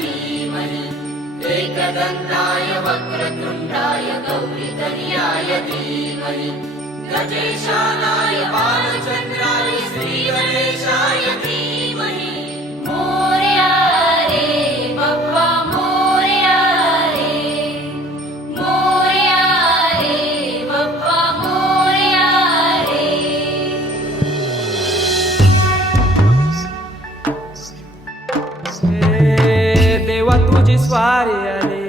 धीमहि एकदन्ताय वक्रतुण्डाय गौरीतनयाय धीमहि गजेशानाय बालचन्द्राय श्रीगणेशाय धीमहि मोरया रे बप्पा मोरया रे बप्पा मोरया रे। देवा तुझी स्वारी आली